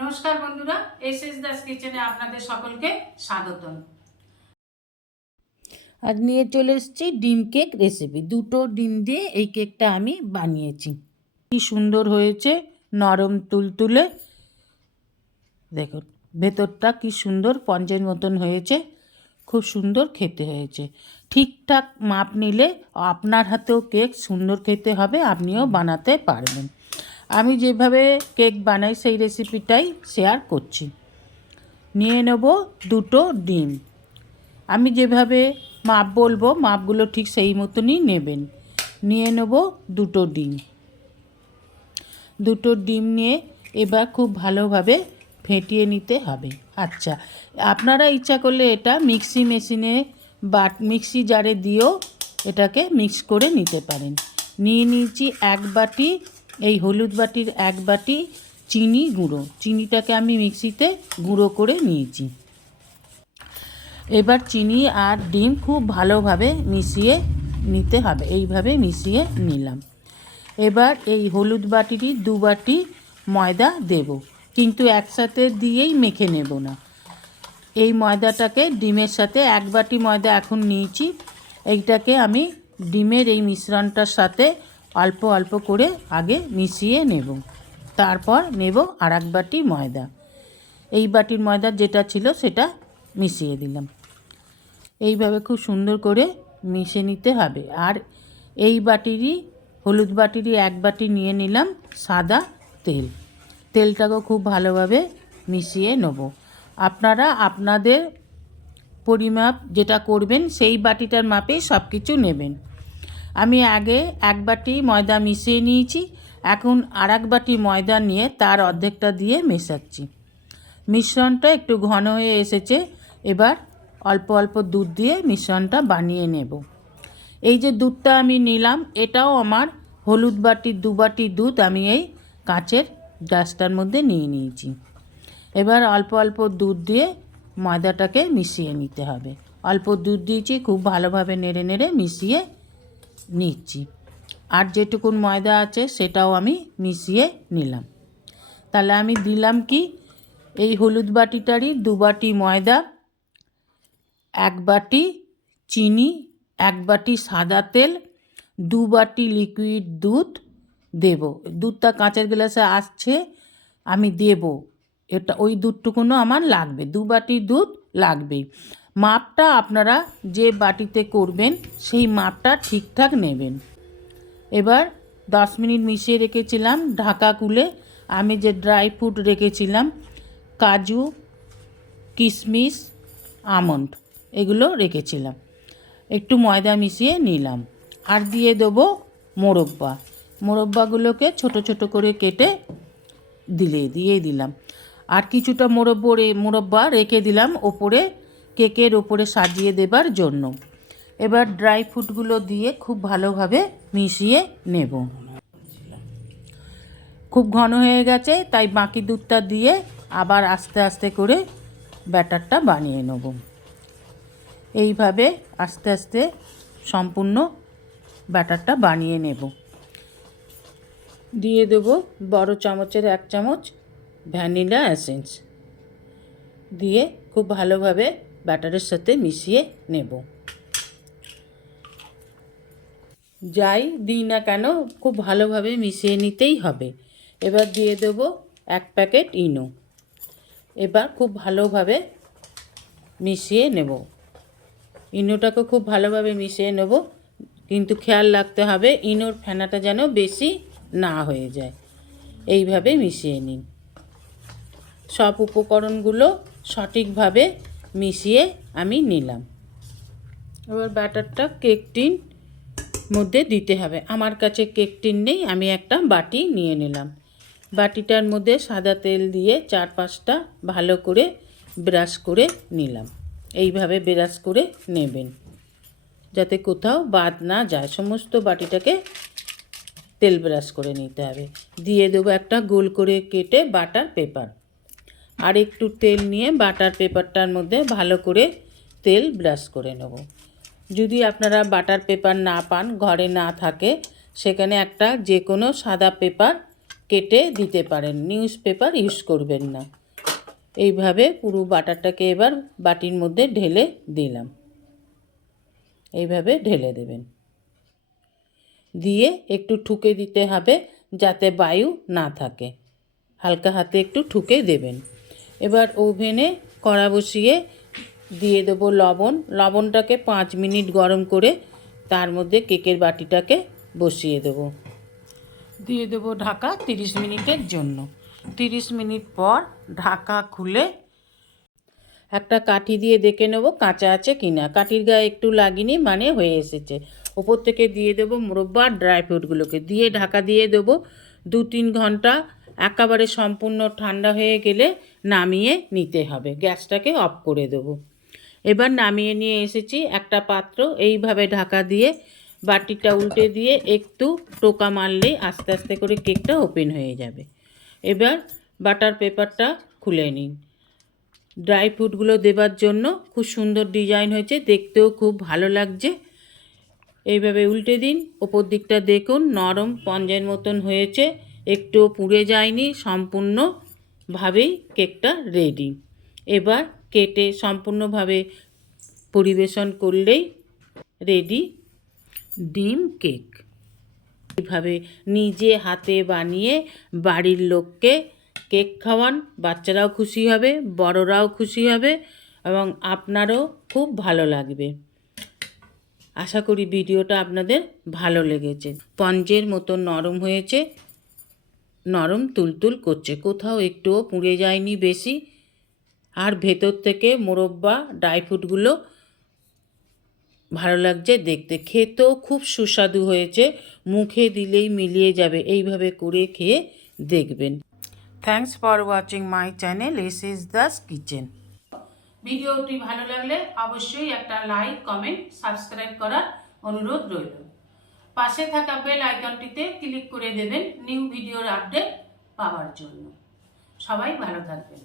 নমস্কার বন্ধুরা S S Das কিচেনে আপনাদের সকলকে স্বাগতম। আজ নিয়ে চলে এসেছি ডিম কেক রেসিপি দুটো ডিম দিয়ে এই কেকটা আমি বানিয়েছি। কি সুন্দর হয়েছে, নরম তুলতুলে। দেখুন, ভেতরটা কি সুন্দর পঞ্চের মতন হয়েছে, খুব সুন্দর খেতে হয়েছে। ঠিকঠাক মাপ নিলে আপনার হাতেও কেক সুন্দর খেতে হবে, আপনিও বানাতে পারবেন। আমি যেভাবে কেক বানাই সেই রেসিপিটাই শেয়ার করছি। নিয়ে নেব দুটো ডিম। আমি যেভাবে মাপ বলব, মাপগুলো ঠিক সেই মতনই নেবেন। নিয়ে নেব দুটো ডিম। দুটো ডিম নিয়ে এবার খুব ভালোভাবে ফেটিয়ে নিতে হবে। আচ্ছা আপনারা ইচ্ছা করলে এটা মিক্সি মেশিনে বা মিক্সি জারে দিয়েও এটাকে মিক্স করে নিতে পারেন। নিয়ে নিয়েছি এক বাটি এই হলুদ বাটির এক বাটি চিনি গুঁড়ো। চিনিটাকে আমি মিক্সিতে গুঁড়ো করে নিয়েছি। এবার চিনি আর ডিম খুব ভালোভাবে মিশিয়ে নিতে হবে। এইভাবে মিশিয়ে নিলাম। এবার এই হলুদ বাটিটি দু বাটি ময়দা দেব। কিন্তু একসাথে দিয়েই মেখে নেব না। এই ময়দাটাকে ডিমের সাথে এক বাটি ময়দা এখন নিয়েছি। এইটাকে আমি ডিমের এই মিশ্রণটার সাথে অল্প অল্প করে আগে মিশিয়ে নেব। তারপর নেব আর এক বাটি ময়দা। এই বাটির ময়দা যেটা ছিল সেটা মিশিয়ে দিলাম। এইভাবে খুব সুন্দর করে মিশে নিতে হবে। আর এই বাটিরই, হলুদ বাটিরই এক বাটি নিয়ে নিলাম সাদা তেল। তেলটাকেও খুব ভালোভাবে মিশিয়ে নেব। আপনারা আপনাদের পরিমাপ যেটা করবেন, সেই বাটিটার মাপেই সব কিছু নেবেন। আমি আগে এক বাটি ময়দা মিশিয়ে নিয়েছি, এখন আর এক বাটি ময়দা নিয়ে তার অর্ধেকটা দিয়ে মেশাচ্ছি। মিশ্রণটা একটু ঘন হয়ে এসেছে, এবার অল্প অল্প দুধ দিয়ে মিশ্রণটা বানিয়ে নেব। এই যে দুধটা আমি নিলাম, এটাও আমার হলুদ বাটির দু বাটি দুধ আমি এই কাঁচের গ্লাসটার মধ্যে নিয়ে নিয়েছি। এবার অল্প অল্প দুধ দিয়ে ময়দাটাকে মিশিয়ে নিতে হবে। অল্প দুধ দিয়েছি, খুব ভালোভাবে নেড়ে নেড়ে মিশিয়ে নিচ্ছি। আর যেটুকুন ময়দা আছে সেটাও আমি মিশিয়ে নিলাম। তাহলে আমি দিলাম কি? এই হলুদ বাটিটারই দু বাটি ময়দা, এক বাটি চিনি, এক বাটি সাদা তেল, দু বাটি লিকুইড দুধ দেব। দুধটা কাঁচের গ্লাসে আসছে, আমি দেব। এটা ওই দুধটুকুনও আমার লাগবে, দু বাটি দুধ লাগবেই। মাপটা আপনারা যে বাটিতে করবেন, সেই মাপটা ঠিকঠাক নেবেন। এবার দশ মিনিট মিশিয়ে রেখেছিলাম ঢাকা খুলে। আমি যে ড্রাই ফ্রুট রেখেছিলাম, কাজু, কিশমিশ, আমন্ড, এগুলো রেখেছিলাম। একটু ময়দা মিশিয়ে নিলাম। আর দিয়ে দেবো মোরব্বা। মোরব্বাগুলোকে ছোট ছোট করে কেটে দিলে, দিয়ে দিলাম। আর কিছুটা মোরব্বো রে মোরব্বা রেখে দিলাম ওপরে কেকের ওপরে সাজিয়ে দেবার জন্য। এবার ড্রাই ফ্রুটগুলো দিয়ে খুব ভালোভাবে মিশিয়ে নেব। খুব ঘন হয়ে গেছে, তাই বাকি দুধটা দিয়ে আবার আস্তে আস্তে করে ব্যাটারটা বানিয়ে নেব। এইভাবে আস্তে আস্তে সম্পূর্ণ ব্যাটারটা বানিয়ে নেব। দিয়ে দেবো বড় চামচের এক চামচ ভ্যানিলা এসেন্স। দিয়ে খুব ভালোভাবে ব্যাটারের সাথে মিশিয়ে নেব। যাই দিই না কেন, খুব ভালোভাবে মিশিয়ে নিতেই হবে। এবার দিয়ে দেবো এক প্যাকেট ইনো। এবার খুব ভালোভাবে মিশিয়ে নেব। ইনোটাকে খুব ভালোভাবে মিশিয়ে নেব, কিন্তু খেয়াল রাখতে হবে ইনোর ফেনাটা যেন বেশি না হয়ে যায়। এইভাবে মিশিয়ে নিন। সব উপকরণগুলো সঠিকভাবে মিশিয়ে আমি নিলাম। এবার ব্যাটারটা কেক টিন মধ্যে দিতে হবে। আমার কাছে কেক টিন নেই, আমি একটা বাটি নিয়ে নিলাম। বাটিটার মধ্যে সাদা তেল দিয়ে চার পাঁচটা ভালো করে ব্রাশ করে নিলাম। এইভাবে ব্রাশ করে নেবেন। যাতে কোথাও বাদ না যায়। সমস্ত বাটিটাকে তেল ব্রাশ করে নিতে হবে। দিয়ে দেবো একটা গোল করে কেটে বাটার পেপার। আর একটু তেল নিয়ে বাটার পেপারটার মধ্যে ভালো করে তেল ব্রাশ করে নেব। যদি আপনারা বাটার পেপার না পান, ঘরে না থাকে, সেখানে একটা যে কোনো সাদা পেপার কেটে দিতে পারেন। নিউজ পেপার ইউজ করবেন না। এইভাবে পুরো বাটারটাকে এবার বাটির মধ্যে ঢেলে দিলাম। এইভাবে ঢেলে দেবেন। দিয়ে একটু ঠুকে দিতে হবে যাতে বায়ু না থাকে। হালকা হাতে একটু ঠুকে দেবেন। এবার ওভেনে কড়া বসিয়ে দিয়ে দেবো লবণ। লবণটাকে পাঁচ মিনিট গরম করে তার মধ্যে কেকের বাটিটাকে বসিয়ে দেবো। দিয়ে দেবো ঢাকা তিরিশ মিনিটের জন্য। তিরিশ মিনিট পর ঢাকা খুলে একটা কাঠি দিয়ে দেখে নেব, কাঁচা আছে কি না। কাঠির গায়ে একটু লাগিনি মানে হয়ে এসেছে। ওপর থেকে দিয়ে দেবো মুরব্বা ড্রাই ফ্রুটগুলোকে। দিয়ে ঢাকা দিয়ে দেবো দু তিন ঘণ্টা একেবারে সম্পূর্ণ ঠান্ডা হয়ে গেলে নামিয়ে নিতে হবে। গ্যাসটাকে অফ করে দেবো। এবার নামিয়ে নিয়ে এসেছি একটা পাত্র। এইভাবে ঢাকা দিয়ে বাটিটা উল্টে দিয়ে একটু টোকা মারলেই আস্তে আস্তে করে কেকটা ওপেন হয়ে যাবে। এবার বাটার পেপারটা খুলে নিন। ড্রাই ফ্রুটগুলো দেবার জন্য খুব সুন্দর ডিজাইন হয়েছে, দেখতেও খুব ভালো লাগছে। এইভাবে উল্টে দিন। ওপর দিকটা দেখুন, নরম পঞ্জের মতন হয়েছে। একটুও পুড়ে যায়নি, সম্পূর্ণভাবেই কেকটা রেডি এবার কেটে সম্পূর্ণভাবে পরিবেশন করলেই রেডি ডিম কেক। এইভাবে নিজে হাতে বানিয়ে বাড়ির লোককে কেক খাওয়ান, বাচ্চারাও খুশি হবে, বড়রাও খুশি হবে এবং আপনারও খুব ভালো লাগবে। আশা করি ভিডিওটা আপনাদের ভালো লেগেছে। পঞ্জের মতো নরম হয়েছে। নরম তুলতুল করছে। কোথাও একটুও পুড়ে যায়নি বেশি। আর ভেতর থেকে মোরব্বা ড্রাই ফ্রুটগুলো ভালো লাগছে দেখতে। খেতেও খুব সুস্বাদু হয়েছে। মুখে দিলেই মিলিয়ে যাবে। এইভাবে করে খেয়ে দেখবেন। Thanks for watching my channel S ইজ দাস কিচেন ভিডিওটি ভালো লাগলে অবশ্যই একটা লাইক কমেন্ট সাবস্ক্রাইব করার অনুরোধ রইল। পাশে থাকা বেল আইকনটিতে ক্লিক করে দেবেন নিউ ভিডিওর আপডেট পাওয়ার জন্য। সবাই ভালো থাকবেন।